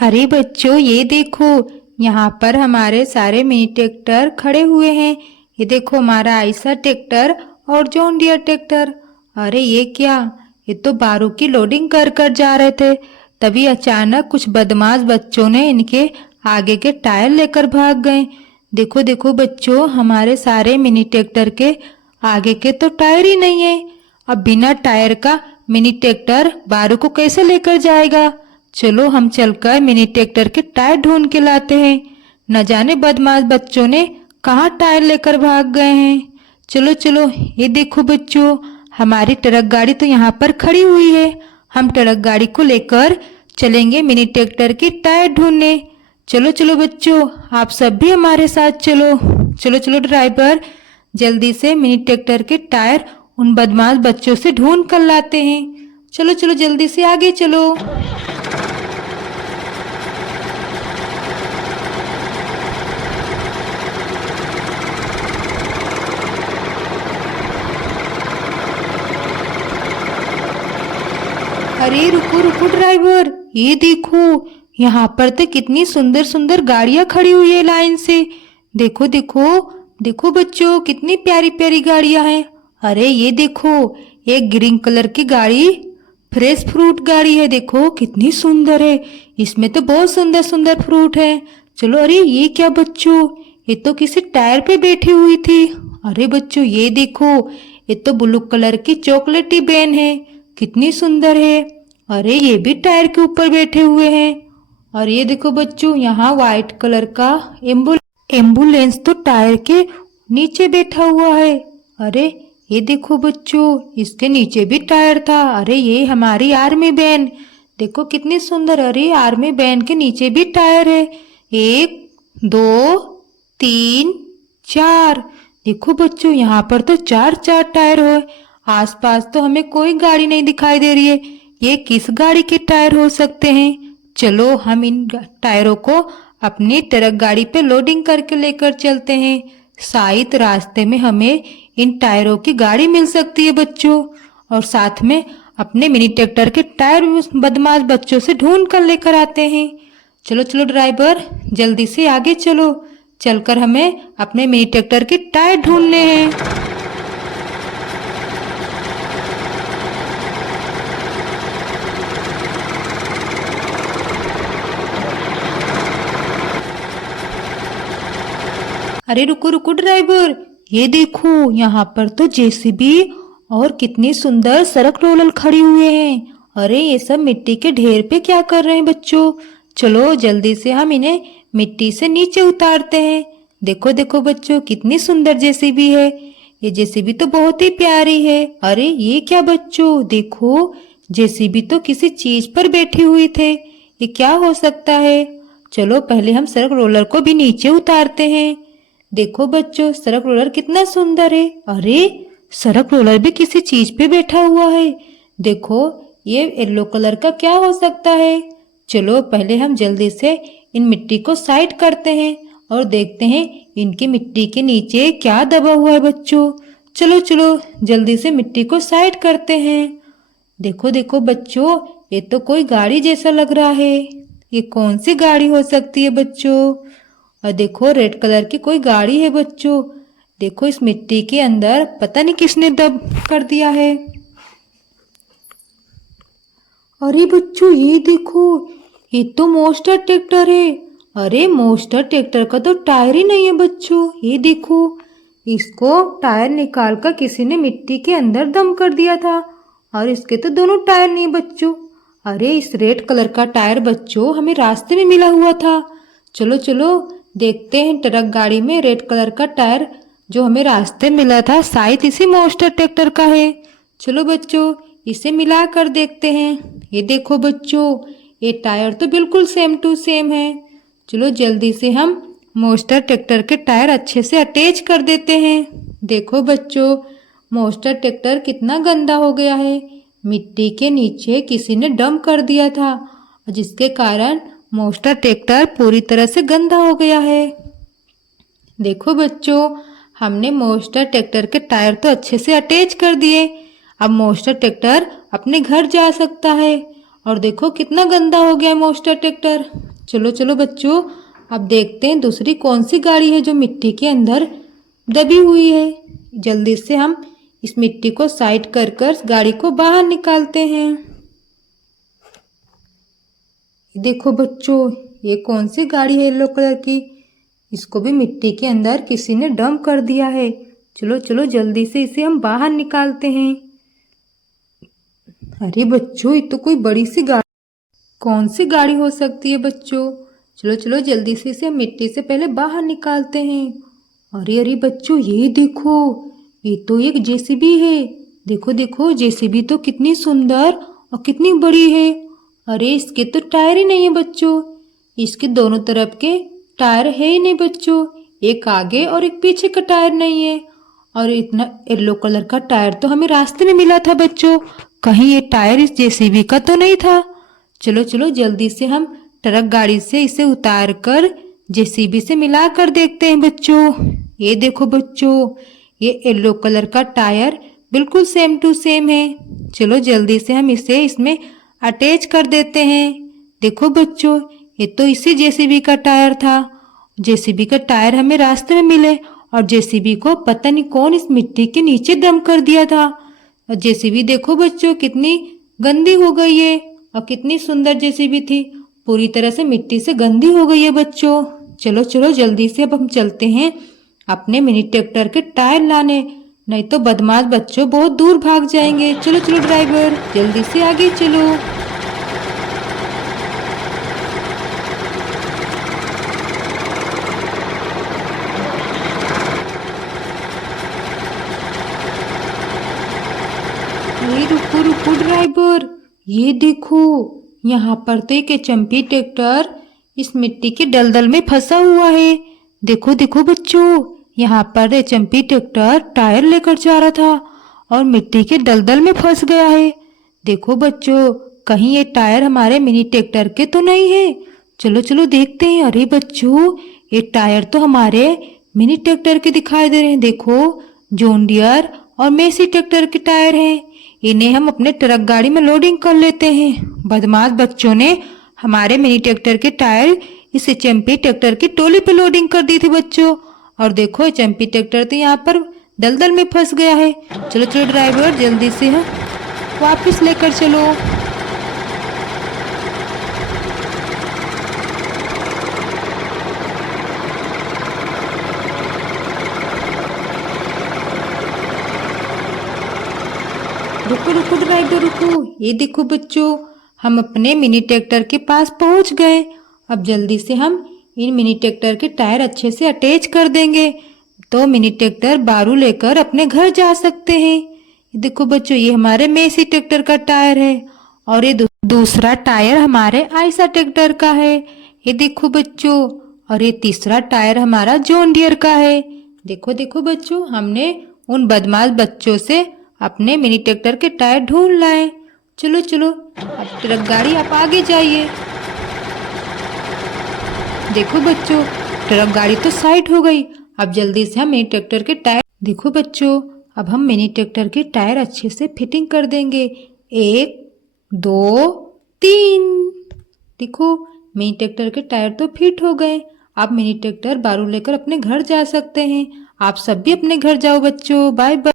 अरे बच्चों, ये देखो, यहाँ पर हमारे सारे मिनी ट्रैक्टर खड़े हुए हैं। ये देखो, हमारा आइशर ट्रैक्टर और जॉन डियर ट्रैक्टर। अरे ये क्या, ये तो बारू की लोडिंग कर कर जा रहे थे, तभी अचानक कुछ बदमाश बच्चों ने इनके आगे के टायर लेकर भाग गए। देखो देखो बच्चों, हमारे सारे मिनी ट्रैक्टर के आगे के तो टायर ही नहीं है। अब बिना टायर का मिनी ट्रैक्टर बारू को कैसे लेकर जाएगा। चलो हम चलकर मिनी ट्रैक्टर के टायर ढूंढ के लाते हैं। न जाने बदमाश बच्चों ने कहाँ टायर लेकर भाग गए हैं। चलो चलो, ये देखो बच्चों, हमारी ट्रक गाड़ी तो यहाँ पर खड़ी हुई है। हम ट्रक गाड़ी को लेकर चलेंगे मिनी ट्रैक्टर की टायर ढूंढने। चलो चलो बच्चों, आप सब भी हमारे साथ चलो। चलो चलो ड्राइवर, जल्दी से मिनी ट्रैक्टर के टायर उन बदमाश बच्चों से ढूंढ कर लाते हैं। चलो चलो, जल्दी से आगे चलो। अरे रुको रुको ड्राइवर, ये देखो, यहाँ पर तो कितनी सुंदर सुंदर गाड़ियाँ खड़ी हुई है लाइन से। देखो देखो, देखो बच्चों, कितनी प्यारी प्यारी गाड़ियाँ हैं। अरे ये देखो, एक ग्रीन कलर की गाड़ी फ्रेश फ्रूट गाड़ी है। देखो कितनी सुंदर है, इसमें तो बहुत सुंदर सुंदर फ्रूट है। चलो, अरे ये क्या बच्चों, ये तो किसी टायर पे बैठी हुई थी। अरे बच्चों ये देखो, ये तो ब्लू कलर की चॉकलेटी वैन है, कितनी सुंदर है। अरे ये भी टायर के ऊपर बैठे हुए हैं। और ये देखो बच्चों, यहाँ व्हाइट कलर का एम्बुलेंस तो टायर के नीचे बैठा हुआ है। अरे ये देखो बच्चों, इसके नीचे भी टायर था। अरे ये हमारी आर्मी वैन, देखो कितनी सुंदर। अरे आर्मी वैन के नीचे भी टायर है। 1 2 3 4। देखो बच्चों, यहाँ पर तो चार चार टायर हो। आसपास तो हमें कोई गाड़ी नहीं दिखाई दे रही है। ये किस गाड़ी के टायर हो सकते हैं। चलो हम इन टायरों को अपनी ट्रक गाड़ी पे लोडिंग करके लेकर चलते हैं। शायद रास्ते में हमें इन टायरों की गाड़ी मिल सकती है बच्चों। और साथ में अपने मिनी ट्रैक्टर के टायर भी उस बदमाश बच्चों से ढूंढ कर लेकर आते हैं। चलो चलो ड्राइवर, जल्दी से आगे चलो, चलकर हमें अपने मिनी ट्रैक्टर के टायर ढूंढने हैं। अरे रुको रुको ड्राइवर, ये देखो, यहाँ पर तो जेसीबी और कितनी सुंदर सड़क रोलर खड़ी हुए हैं। अरे ये सब मिट्टी के ढेर पे क्या कर रहे हैं बच्चों। चलो जल्दी से हम इन्हें मिट्टी से नीचे उतारते हैं। देखो देखो बच्चों, कितनी सुंदर जेसीबी है। ये जेसीबी तो बहुत ही प्यारी है। अरे ये क्या बच्चों, देखो, जेसीबी तो किसी चीज पर बैठी हुई थे। ये क्या हो सकता है। चलो पहले हम सड़क रोलर को भी नीचे उतारते हैं। देखो बच्चों, सड़क रोलर कितना सुंदर है। अरे सड़क रोलर भी किसी चीज पे बैठा हुआ है। देखो ये येलो कलर का क्या हो सकता है। चलो पहले हम जल्दी से इन मिट्टी को साइड करते हैं और देखते हैं इनकी मिट्टी के नीचे क्या दबा हुआ है बच्चों। चलो चलो जल्दी से मिट्टी को साइड करते हैं। देखो देखो बच्चों, ये तो कोई गाड़ी जैसा लग रहा है। ये कौन सी गाड़ी हो सकती है बच्चों। और देखो रेड कलर की कोई गाड़ी है बच्चों। देखो इस मिट्टी के अंदर पता नहीं किसने दब कर दिया है। अरे बच्चों ये देखो, ये तो मोस्टर ट्रैक्टर है। अरे मोस्टर ट्रैक्टर का तो टायर ही नहीं है बच्चों। ये देखो, इसको टायर निकाल कर किसी ने मिट्टी के अंदर दम कर दिया था और इसके तो दोनों टायर नहीं बच्चों। अरे इस रेड कलर का टायर बच्चों हमें रास्ते में मिला हुआ था। चलो चलो देखते हैं ट्रक गाड़ी में रेड कलर का टायर जो हमें रास्ते मिला था, शायद इसी मोस्टर ट्रैक्टर का है। चलो बच्चों इसे मिला कर देखते हैं। ये देखो बच्चों, ये टायर तो बिल्कुल सेम टू सेम है। चलो जल्दी से हम मोस्टर ट्रैक्टर के टायर अच्छे से अटैच कर देते हैं। देखो बच्चों, मोस्टर ट्रैक्टर कितना गंदा हो गया है। मिट्टी के नीचे किसी ने डंप कर दिया था जिसके कारण मोस्टर ट्रैक्टर पूरी तरह से गंदा हो गया है। देखो बच्चों, हमने मोस्टर ट्रैक्टर के टायर तो अच्छे से अटैच कर दिए। अब मोस्टर ट्रैक्टर अपने घर जा सकता है। और देखो कितना गंदा हो गया मोस्टर ट्रैक्टर। चलो चलो बच्चों, अब देखते हैं दूसरी कौन सी गाड़ी है जो मिट्टी के अंदर दबी हुई है। जल्दी से हम इस मिट्टी को साइड कर कर गाड़ी को बाहर निकालते हैं। देखो बच्चों, ये कौन सी गाड़ी है येलो कलर की। इसको भी मिट्टी के अंदर किसी ने डंप कर दिया है। चलो चलो जल्दी से इसे हम बाहर निकालते हैं। अरे बच्चों, ये तो कोई बड़ी सी गाड़ी, कौन सी गाड़ी हो सकती है बच्चों। चलो चलो जल्दी से इसे मिट्टी से पहले बाहर निकालते हैं। अरे अरे बच्चों, ये देखो, ये तो एक जेसीबी है। देखो देखो, जेसीबी तो कितनी सुंदर और कितनी बड़ी है। अरे इसके तो टायर ही नहीं है बच्चों। इसके दोनों तरफ के टायर है ही नहीं बच्चों। एक आगे और एक पीछे का टायर नहीं है। और इतना येलो कलर का टायर तो हमें रास्ते में मिला था बच्चों। कहीं ये टायर इस जेसीबी का तो नहीं था। चलो चलो जल्दी से हम ट्रक गाड़ी से इसे उतार कर जेसीबी से मिला कर देखते हैं बच्चों। ये देखो बच्चों, ये येलो कलर का टायर बिल्कुल सेम टू सेम है। चलो जल्दी से हम इसे इसमें अटैच कर देते हैं। देखो बच्चों, ये तो इसी जेसीबी का टायर था। जेसीबी का टायर हमें रास्ते में मिले और जेसीबी को पता नहीं कौन इस मिट्टी के नीचे डंप कर दिया था। और जेसीबी देखो बच्चों, कितनी गंदी हो गई है। और कितनी सुंदर जेसीबी थी, पूरी तरह से मिट्टी से गंदी हो गई है बच्चों। चलो चलो जल्दी से अब हम चलते हैं अपने मिनी ट्रैक्टर के टायर लाने, नहीं तो बदमाश बच्चों बहुत दूर भाग जाएंगे। चलो चलो ड्राइवर, जल्दी से आगे चलो। ये रुको रुको ड्राइवर, ये देखो, यहाँ पर तो एक एचएमपी ट्रैक्टर इस मिट्टी के दलदल में फंसा हुआ है। देखो देखो बच्चों, यहाँ पर एचएमपी ट्रैक्टर टायर लेकर जा रहा था और मिट्टी के दलदल में फंस गया है। देखो बच्चों, कहीं ये टायर हमारे मिनी ट्रैक्टर के तो नहीं है। चलो चलो देखते हैं। अरे बच्चों, ये टायर तो हमारे मिनी ट्रैक्टर के दिखाई दे रहे हैं। देखो, जॉन डियर और मेसी ट्रैक्टर के टायर हैं। इन्हें हम अपने ट्रक गाड़ी में लोडिंग कर लेते हैं। बदमाश बच्चों ने हमारे मिनी ट्रैक्टर के टायर इस एचएमपी ट्रैक्टर की टोली पे लोडिंग कर दी थी बच्चों। और देखो, एचएमपी ट्रैक्टर तो यहाँ पर दलदल में फंस गया है। चलो चलो ड्राइवर, जल्दी से हम वापस लेकर चलो। रुको रुको ड्राइवर रुको, ये देखो बच्चों, हम अपने मिनी ट्रैक्टर के पास पहुंच गए। अब जल्दी से हम इन मिनी ट्रैक्टर के टायर अच्छे से अटैच कर देंगे तो मिनी ट्रैक्टर बारू लेकर अपने घर जा सकते हैं। ये देखो बच्चों, ये हमारे मेसी ट्रैक्टर का टायर है और ये दूसरा टायर हमारे आयशा ट्रैक्टर का है। ये देखो बच्चों, और ये तीसरा टायर हमारा जॉन डियर का है। देखो देखो बच्चों, हमने उन बदमाश बच्चों से अपने मिनी ट्रैक्टर के टायर ढूंढ लाए। चलो चलो, अब ट्रक गाड़ी आप आगे जाइए। देखो बच्चों, ट्रक गाड़ी तो साइड हो गई। अब जल्दी से हम मिनी ट्रैक्टर के टायर, देखो बच्चों, अब हम मिनी ट्रैक्टर के टायर अच्छे से फिटिंग कर देंगे। 1 2 3। देखो, मिनी ट्रैक्टर के टायर तो फिट हो गए। आप मिनी ट्रैक्टर बारू लेकर अपने घर जा सकते हैं। आप सब भी अपने घर जाओ बच्चों। Bye bye.